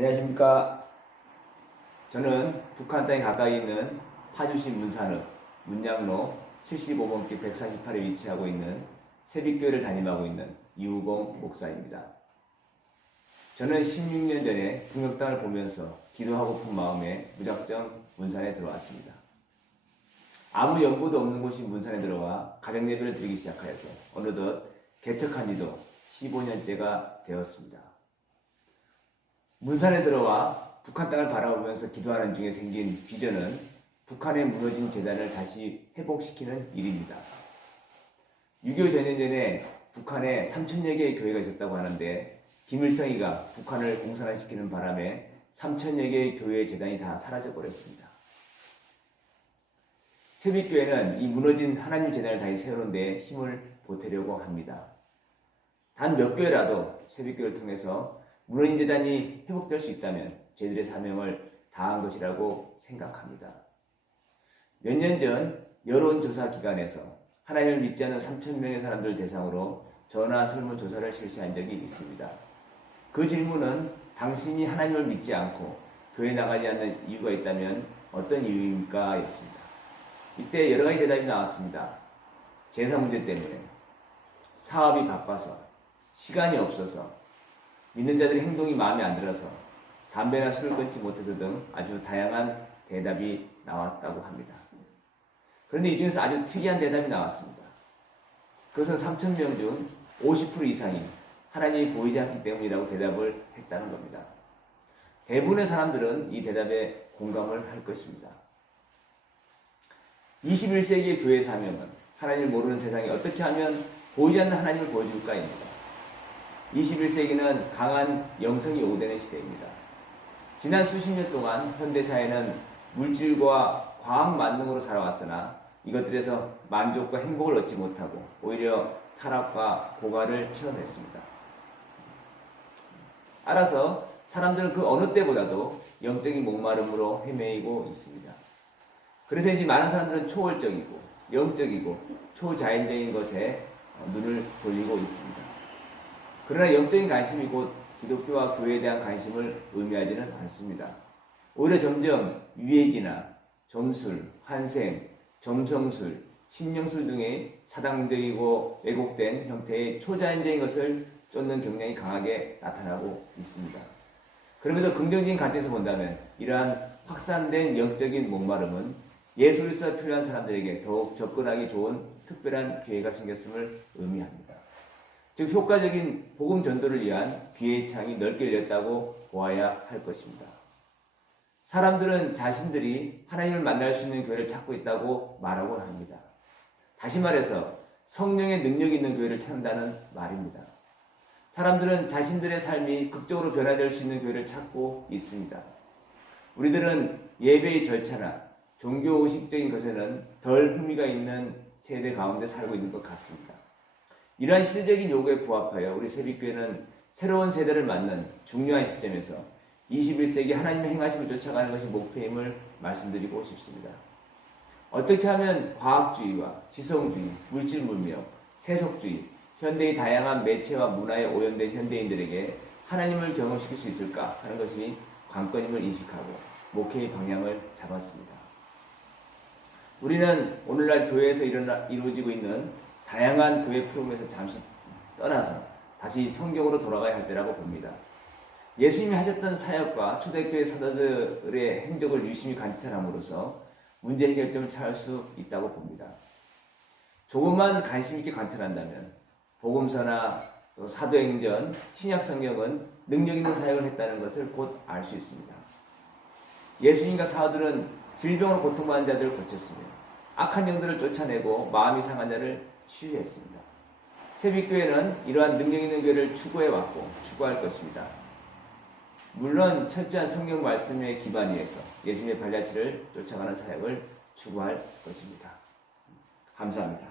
안녕하십니까. 저는 북한 땅에 가까이 있는 파주시 문산읍 문양로 75번길 148에 위치하고 있는 세빛교회를 담임하고 있는 이우봉 목사입니다. 저는 16년 전에 북녘 땅을 보면서 기도하고픈 마음에 무작정 문산에 들어왔습니다. 아무 연고도 없는 곳인 문산에 들어와 가정 예배를 드리기 시작하여서 어느덧 개척한 지도 15년째가 되었습니다. 문산에 들어와 북한 땅을 바라보면서 기도하는 중에 생긴 비전은 북한의 무너진 재단을 다시 회복시키는 일입니다. 6.25 전년전에 북한에 3천여 개의 교회가 있었다고 하는데 김일성이가 북한을 공산화시키는 바람에 3천여 개의 교회 재단이 다 사라져 버렸습니다. 세빛교회는 이 무너진 하나님 재단을 다시 세우는 데 힘을 보태려고 합니다. 단 몇 교회라도 세빛교회를 통해서 무너진 재단이 회복될 수 있다면 저희들의 사명을 다한 것이라고 생각합니다. 몇 년 전 여론조사 기관에서 하나님을 믿지 않는 3천 명의 사람들 대상으로 전화 설문조사를 실시한 적이 있습니다. 그 질문은 당신이 하나님을 믿지 않고 교회 나가지 않는 이유가 있다면 어떤 이유입니까? 였습니다. 이때 여러 가지 대답이 나왔습니다. 제사 문제 때문에, 사업이 바빠서, 시간이 없어서, 믿는 자들의 행동이 마음에 안 들어서, 담배나 술을 끊지 못해서 등 아주 다양한 대답이 나왔다고 합니다. 그런데 이 중에서 아주 특이한 대답이 나왔습니다. 그것은 3,000명 중 50% 이상이 하나님이 보이지 않기 때문이라고 대답을 했다는 겁니다. 대부분의 사람들은 이 대답에 공감을 할 것입니다. 21세기의 교회 사명은 하나님을 모르는 세상에 어떻게 하면 보이지 않는 하나님을 보여줄까입니다. 21세기는 강한 영성이 요구되는 시대입니다. 지난 수십 년 동안 현대사회는 물질과 과학 만능으로 살아왔으나 이것들에서 만족과 행복을 얻지 못하고 오히려 타락과 고갈을 체험했습니다. 알아서 사람들은 그 어느 때보다도 영적인 목마름으로 헤매이고 있습니다. 그래서 이제 많은 사람들은 초월적이고 영적이고 초자연적인 것에 눈을 돌리고 있습니다. 그러나 영적인 관심이 곧 기독교와 교회에 대한 관심을 의미하지는 않습니다. 오히려 점점 유해지나 점술, 환생, 점성술, 신령술 등의 사당적이고 왜곡된 형태의 초자연적인 것을 쫓는 경향이 강하게 나타나고 있습니다. 그러면서 긍정적인 관점에서 본다면 이러한 확산된 영적인 목마름은 그리스도가 필요한 사람들에게 더욱 접근하기 좋은 특별한 기회가 생겼음을 의미합니다. 즉 효과적인 복음 전도를 위한 기회의 창이 넓게 열렸다고 보아야 할 것입니다. 사람들은 자신들이 하나님을 만날 수 있는 교회를 찾고 있다고 말하곤 합니다. 다시 말해서 성령의 능력 있는 교회를 찾는다는 말입니다. 사람들은 자신들의 삶이 극적으로 변화될 수 있는 교회를 찾고 있습니다. 우리들은 예배의 절차나 종교 의식적인 것에는 덜 흥미가 있는 세대 가운데 살고 있는 것 같습니다. 이러한 시대적인 요구에 부합하여 우리 세빛교회는 새로운 세대를 맞는 중요한 시점에서 21세기 하나님의 행하심을 쫓아가는 것이 목표임을 말씀드리고 싶습니다. 어떻게 하면 과학주의와 지성주의, 물질 문명, 세속주의, 현대의 다양한 매체와 문화에 오염된 현대인들에게 하나님을 경험시킬 수 있을까 하는 것이 관건임을 인식하고 목회의 방향을 잡았습니다. 우리는 오늘날 교회에서 이루어지고 있는 다양한 교회 프로그램에서 잠시 떠나서 다시 성경으로 돌아가야 할 때라고 봅니다. 예수님이 하셨던 사역과 초대교회 사도들의 행적을 유심히 관찰함으로써 문제 해결점을 찾을 수 있다고 봅니다. 조금만 관심 있게 관찰한다면 복음서나 사도행전, 신약성경은 능력 있는 사역을 했다는 것을 곧 알 수 있습니다. 예수님과 사도들은 질병으로 고통받는 자들을 고쳤으며 악한 영들을 쫓아내고 마음이 상한 자를 치유했습니다. 세빛교회는 이러한 능력 있는 교회를 추구해왔고 추구할 것입니다. 물론 철저한 성경 말씀에 기반해서 예수님의 발자취를 쫓아가는 사역을 추구할 것입니다. 감사합니다.